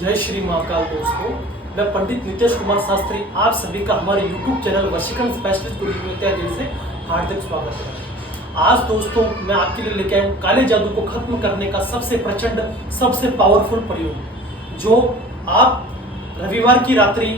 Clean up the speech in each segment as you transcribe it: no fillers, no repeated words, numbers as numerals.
जय श्री महाकाल दोस्तों, मैं पंडित नितेश कुमार शास्त्री आप सभी का हमारे YouTube चैनल वशीकरण स्पेशलिस्ट गुरु में तहे दिल से हार्दिक स्वागत है। आज दोस्तों मैं आपके लिए लेके आया हूँ काले जादू को खत्म करने का सबसे प्रचंड सबसे पावरफुल प्रयोग, जो आप रविवार की रात्रि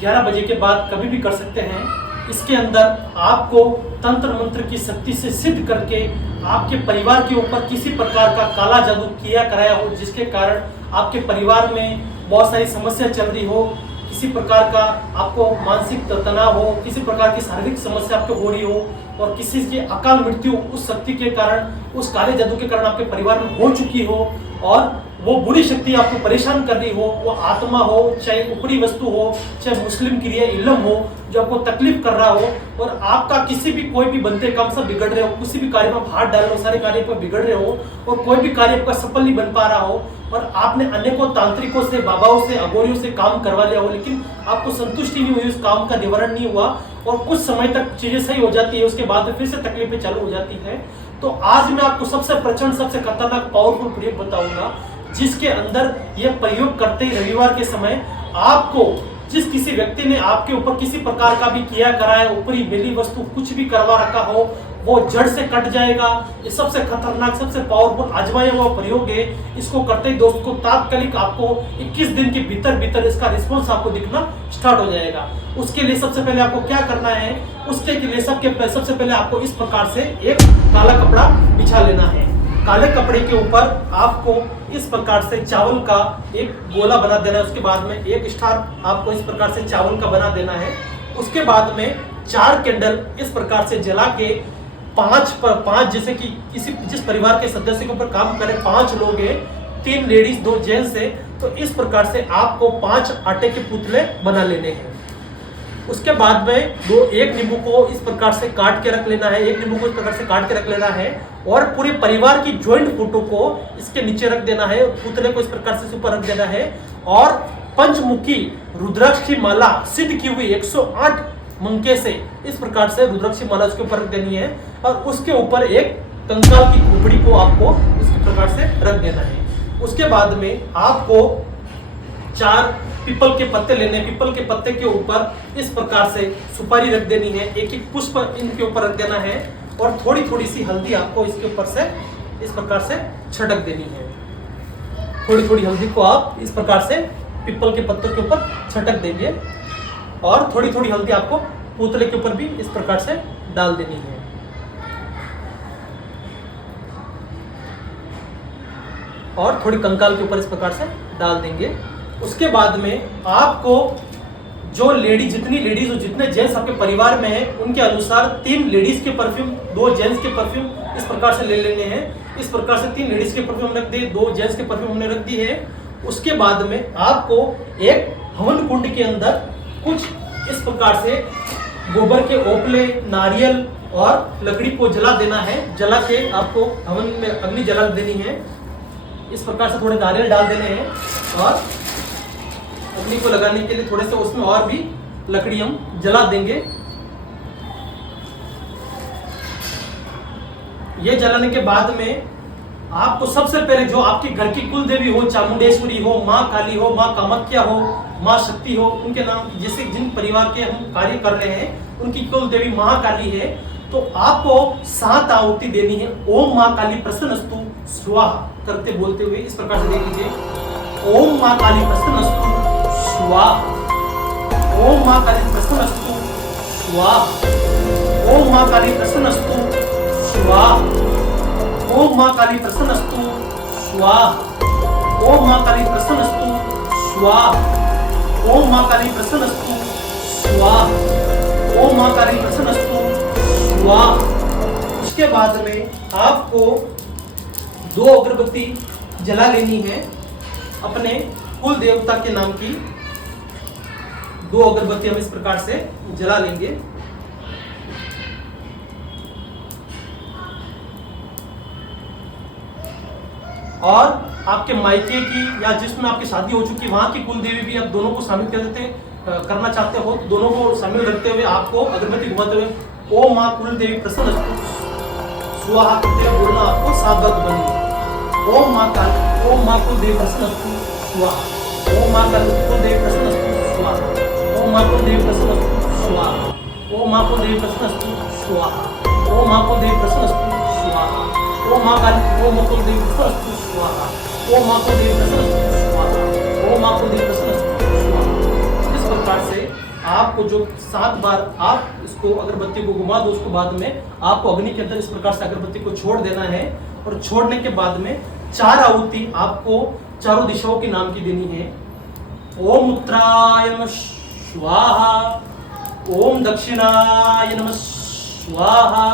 11 बजे के बाद कभी भी कर सकते हैं। इसके अंदर आपको तंत्र मंत्र की शक्ति से सिद्ध करके आपके परिवार के ऊपर किसी प्रकार का काला जादू किया कराया हो, जिसके कारण आपके परिवार में बहुत सारी समस्या चल रही हो, किसी प्रकार का आपको मानसिक तनाव हो, किसी प्रकार की शारीरिक समस्या आपको हो रही हो और किसी की अकाल मृत्यु उस शक्ति के कारण, उस काले जादू के कारण आपके परिवार में हो चुकी हो और वो बुरी शक्ति आपको परेशान कर रही हो, वो आत्मा हो, चाहे ऊपरी वस्तु हो, चाहे मुस्लिम क्रिया इल्म हो, जो आपको तकलीफ कर रहा हो और आपका किसी भी कोई भी बनते काम सब बिगड़ रहे हो, किसी भी कार्य में हाथ डाल रहे हो, सारे कार्य पर बिगड़ रहे हो और कोई भी कार्य आपका सफल नहीं बन पा रहा हो और आपने अनेकों तांत्रिकों से, बाबाओं से, अघोरियों से काम करवा लिया हो, लेकिन आपको संतुष्टि नहीं हुई, उस काम का निवारण नहीं हुआ और कुछ समय तक चीजें सही हो जाती है, उसके बाद फिर से तकलीफें चालू हो जाती है। तो आज मैं आपको सबसे प्रचंड, सबसे खतरनाक पावरफुल प्रयोग बताऊंगा, जिसके अंदर यह प्रयोग करते ही रविवार के समय आपको जिस किसी व्यक्ति ने आपके ऊपर किसी प्रकार का भी किया कराया, ऊपरी बेली वस्तु कुछ भी करवा रखा हो, वो जड़ से कट जाएगा। ये सबसे खतरनाक, सबसे पावरफुल आजमाया हुआ प्रयोग है। इसको करते ही दोस्त को तात्कालिक आपको 21 दिन के भीतर इसका रिस्पॉन्स आपको दिखना स्टार्ट हो जाएगा। उसके लिए सबसे पहले आपको क्या करना है, उसके लिए सबसे पहले आपको इस प्रकार से एक काला कपड़ा बिछा लेना है। काले कपड़े के ऊपर आपको इस प्रकार से चावल का एक गोला बना देना है। उसके बाद में एक स्टार आपको इस प्रकार से चावल का बना देना है। उसके बाद में 4 कैंडल इस प्रकार से जला के पांच जैसे कि जिस परिवार के सदस्य के ऊपर काम करें 5 लोग हैं, 3 लेडीज 2 जेंट्स है, तो इस प्रकार से आपको 5 आटे के पुतले बना लेने हैं। उसके बाद में एक नींबू को इस प्रकार से काट के रख लेना है, एक नींबू को इस प्रकार से काट के रख लेना है और पूरे परिवार की ज्वाइंट फोटो को इसके नीचे रख देना है, पुतले को इस प्रकार से ऊपर रख देना है और पंचमुखी रुद्राक्ष की माला सिद्ध की हुई 108 मंके से इस प्रकार से रुद्राक्ष की माला उसके ऊपर रख देनी है और उसके ऊपर एक कंकाल की खोपड़ी को आपको इस प्रकार से रख देना है। उसके बाद में आपको 4 पीपल के पत्ते लेने, पीपल के पत्ते के ऊपर इस प्रकार से सुपारी रख देनी है, एक पुष्प इनके ऊपर रख देना है और थोड़ी थोड़ी सी हल्दी आपको इसके ऊपर से इस प्रकार से छिड़क देनी है। थोड़ी थोड़ी हल्दी को आप इस प्रकार से पीपल के पत्तों के ऊपर छिड़क देंगे और थोड़ी थोड़ी हल्दी आपको पुतले के ऊपर भी इस प्रकार से डाल देनी है। और थोड़ी कंकाल के ऊपर इस प्रकार से डाल देंगे। उसके बाद में आपको जो जितनी लेडीज और जितने जेंट्स आपके परिवार में हैं, उनके अनुसार 3 लेडीज के परफ्यूम, 2 जेंट्स के परफ्यूम इस प्रकार से ले लेने हैं। इस प्रकार से 3 लेडीज के परफ्यूम रख दिए, 2 जेंट्स के परफ्यूम हमने रख दिए है। उसके बाद में आपको एक हवन कुंड के अंदर कुछ इस प्रकार से गोबर के ओपले, नारियल और लकड़ी को जला देना है। जला के आपको हवन में अग्नि जला देनी है। इस प्रकार से थोड़े नारियल डाल देने हैं और अग्नि को लगाने के लिए थोड़े से उसमें और भी लकड़ी हम जला देंगे। ये जलाने के बाद में आपको सबसे पहले जो आपके घर की कुल देवी हो, चामुंडेश्वरी हो, माँ काली हो, माँ कामाख्या हो, माँ शक्ति हो, उनके नाम जैसे जिन परिवार के हम कार्य कर रहे हैं उनकी कुल देवी महाकाली है, तो आपको 7 आहुति देनी है। ओम माँ काली प्रसन्नस्तु स्वाहा करते बोलते हुए इस प्रकार से दे लीजिए। ओम माँ काली प्रसन्नस्तु स्वाहा, ओम माँ काली प्रसन्नस्तु स्वाहा, ओम माँ काली प्रसन्नस्तु स्वाहा, ओम माँ काली प्रसन्नस्तु स्वाहा, ओम माँ काली प्रसन्नस्तु स्वाहा, ओम माँ काली प्रसन्नस्तु स्वाहा, ओम माँ काली प्रसन्नस्तु स्वाहा। उसके बाद में आपको 2 अगरबत्ती जला लेनी है, अपने कुल देवता के नाम की 2 अगरबत्ती हम इस प्रकार से जला लेंगे। और आपके मायके की या जिसमें आपकी शादी हो चुकी वहां की कुल देवी भी आप दोनों को शामिल कर देते करना चाहते हो, तो दोनों को शामिल रखते हुए आपको अगरबत्ती घुमाते हुए ओम माँ कुल देवी प्रसन्न स्वाहा करते हुए बोलना आपको 7 बार बनी। ओम माँ कुल देवी प्रसन्न स्वाहा। ओम मां कुलदेवी प्रसन्नस्तु स्वाहा, ओम मां कुलदेवी प्रसन्नस्तु स्वाहा, ओम मां कुलदेवी प्रसन्नस्तु स्वाहा, ओम मां कुलदेवी प्रसन्नस्तु स्वाहा, ओम मां कुलदेवी प्रसन्नस्तु स्वाहा, ओम मां कुलदेवी प्रसन्नस्तु स्वाहा, ओम मां कुलदेवी प्रसन्नस्तु स्वाहा। इस प्रकार से आपको जो 7 बार आप इसको अगरबत्ती को घुमा दो, उसके बाद में आपको अग्नि के अंदर इस प्रकार से अगरबत्ती को छोड़ देना है। और छोड़ने के बाद में 4 आहुति आपको चारों दिशाओं के नाम की देनी है। ओम उत्तराय नमः स्वाहा, ओम दक्षिणाय नमः स्वाहा,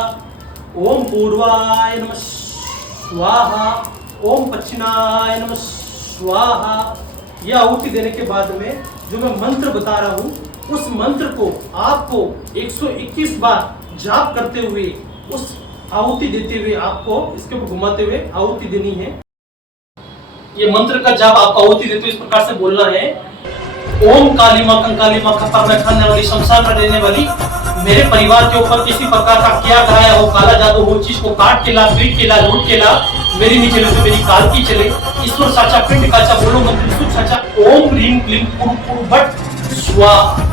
ओम पूर्वाय नमः स्वाहा, ओम पश्चिमाय नमः स्वाहा। यह आहुति देने के बाद में जो मैं मंत्र बता रहा हूं, उस मंत्र को आपको 121 बार जाप करते हुए, उस आहुति देते हुए आपको इसके ऊपर घुमाते हुए आहुति देनी है। ये मंत्र का जाप आपको आहुति देते हुए इस प्रकार से बोलना है। ओम काली मां कंकाली मां खपर में खाने वाली, शमशान में रहने वाली, मेरे परिवार के ऊपर किसी प्रकार का क्या कराया हो, काला जादू हो, चीज को काट के ला, पीट के ला, लूट के ला, मेरी नहीं चले तो मेरी काल की चले। ईश्वर साचा पिंड काचा बोलो मंत्र सुख साचा। ओम ह्रीं क्लीं कुरु बट स्वाहा।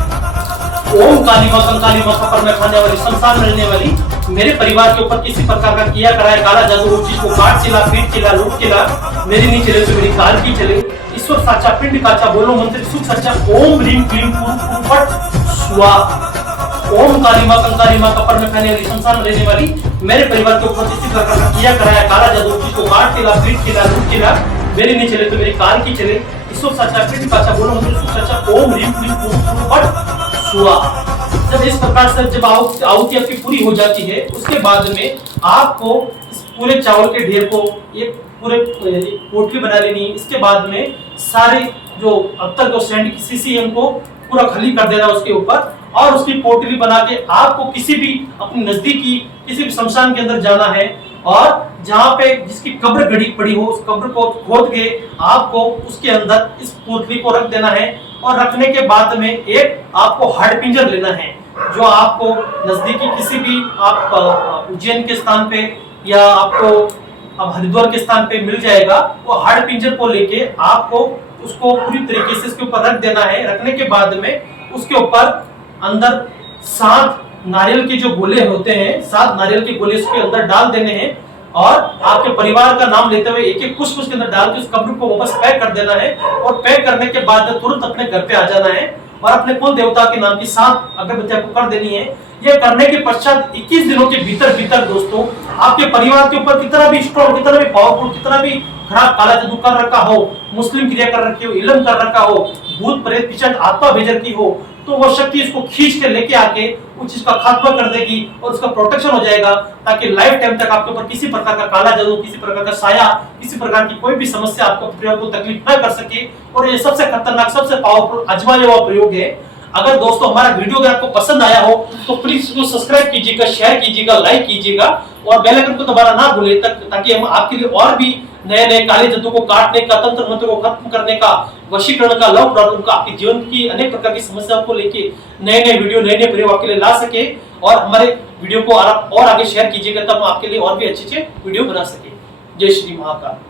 ओम काली मां कंकाली मां खपर में खाने वाली, शमशान में रहने वाली, मेरे परिवार के ऊपर किसी प्रकार का किया कराया काला जादू हो, चीज को काट के ला, पीट के ला, लूट के ला, मेरी नहीं चले तो मेरी काल की चले। ईश्वर साचा पिंड काचा बोलो मंत्र सुख साचा। ओम ह्रीं क्लीं कुरु बट स्वाहा। ओम काली मां कंकाली मां कपर में खाने वाली, शमशान में रहने वाली, मेरे परिवार के ऊपर किसी प्रकार का किया कराया काला जादू, चीज को काट के ला, पीट के ला, लूट के ला, मेरी नहीं चले तो मेरी काल की चले। ईश्वर साचा पिंड काचा बोलो मंत्र सुख साचा। ओम ह्रीं क्लीं कुरु बट स्वाहा। जब इस प्रकार से जब आहुति आपकी पूरी हो जाती है, उसके बाद में आपको इस पूरे चावल के ढेर को एक पूरे पोटली बना लेनी है। इसके बाद में सारे जो अत्तर को सैंड की सीसीएम को पूरा खाली कर देना उसके ऊपर, और उसकी पोटली बना के आपको किसी भी अपनी नजदीकी किसी भी शमशान के अंदर जाना है, और जहाँ पे जिसकी कब्र गड़ी पड़ी हो उस कब्र को खोद के आपको उसके अंदर इस पोटली को रख देना है। और रखने के बाद में एक आपको हार्ड पिंजर लेना है, जो आपको नजदीकी किसी भी आप उज्जैन के स्थान पे या आपको अब हरिद्वार के स्थान पे मिल जाएगा। वो हार्ड पिंजर को लेके आपको उसको पूरी तरीके से इसके ऊपर रख देना है। रखने के बाद में उसके ऊपर अंदर 7 नारियल के जो गोले होते हैं, 7 नारियल के गोले उसके अंदर डाल देने हैं, और आपके परिवार का नाम लेते हुए एक एक पुष्प उसके अंदर डाल के उस कब्र को वापस पैक कर देना है। और पैक करने के बाद तुरंत अपने घर पे आ जाना है, और अपने कुल देवता के नाम की 7 अगरबत्ती आपको कर देनी है। यह करने के पश्चात 21 दिनों के भीतर दोस्तों, आपके परिवार के ऊपर कितना भी स्ट्रॉन्ग, कितना भी पावरफुल, कितना भी खराब काला जादू कर रखा हो, मुस्लिम क्रिया कर रखी हो, इलम कर रखा हो, भूत प्रेत पिशाच आत्मा भेज रखी हो, तो वो शक्ति इसको खींच के लेके आके उस चीज का खात्मा कर देगी और उसका प्रोटेक्शन हो जाएगा, ताकि लाइफ टाइम तक आपके ऊपर किसी प्रकार का काला जादू, किसी प्रकार का साया, किसी प्रकार की कोई भी समस्या आपको परिवार को तकलीफ न कर सके। और ये सबसे खतरनाक, सबसे पावरफुल आजमाया हुआ प्रयोग है। अगर दोस्तों हमारा वीडियो अगर आपको पसंद आया हो तो प्लीज इसको सब्सक्राइब कीजिएगा, शेयर कीजिएगा, लाइक कीजिएगा, और बेल आइकन को दबाना ना भूलें, ताकि हम आपके लिए और भी नए नए काले जादू को काटने का, तंत्र मंत्र को खत्म करने का, वशीकरण का, लव प्रॉब्लम का, आपके जीवन की अनेक प्रकार की समस्याओं को लेके नए नए वीडियो, नए नए प्रयोग आपके लिए ला सके। और हमारे वीडियो को और आगे शेयर कीजिएगा, तब आपके लिए और भी अच्छे वीडियो बना सके। जय श्री महाकाल।